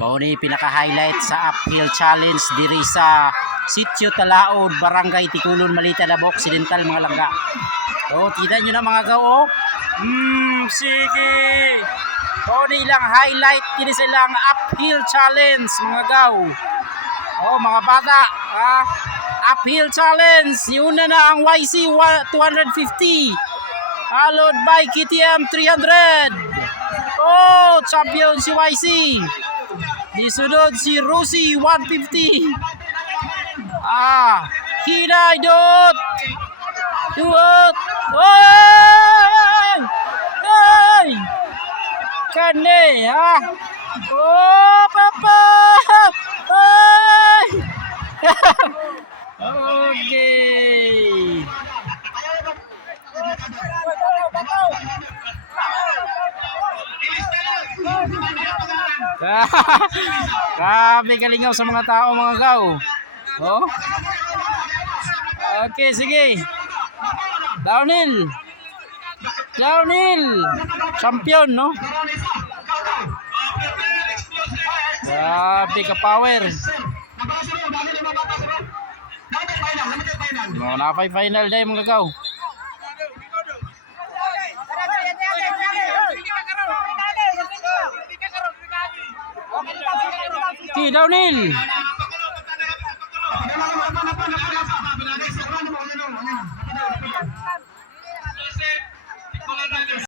Mao ni pinaka-highlight sa uphill challenge diri sa Sitio Talaod, Barangay Tikulon, Malita, Davao Occidental mga langga. So, kita nyo na mga gaw. Sige. Mao ni ilang highlight kini sa ilang uphill challenge mga gaw. Mga bata, uphill challenge. Una na ang YC 250. Followed by KTM 300. Champion si YC. Disunod si Rusi 150. Hinay dot. Duot. Kane papa. Okay. Grabe kalingaw sa mga tao mga gaw. Okay, sige. Downhill. Champion, no? Grabe ka power. Na-final day mga gaw. Downhill.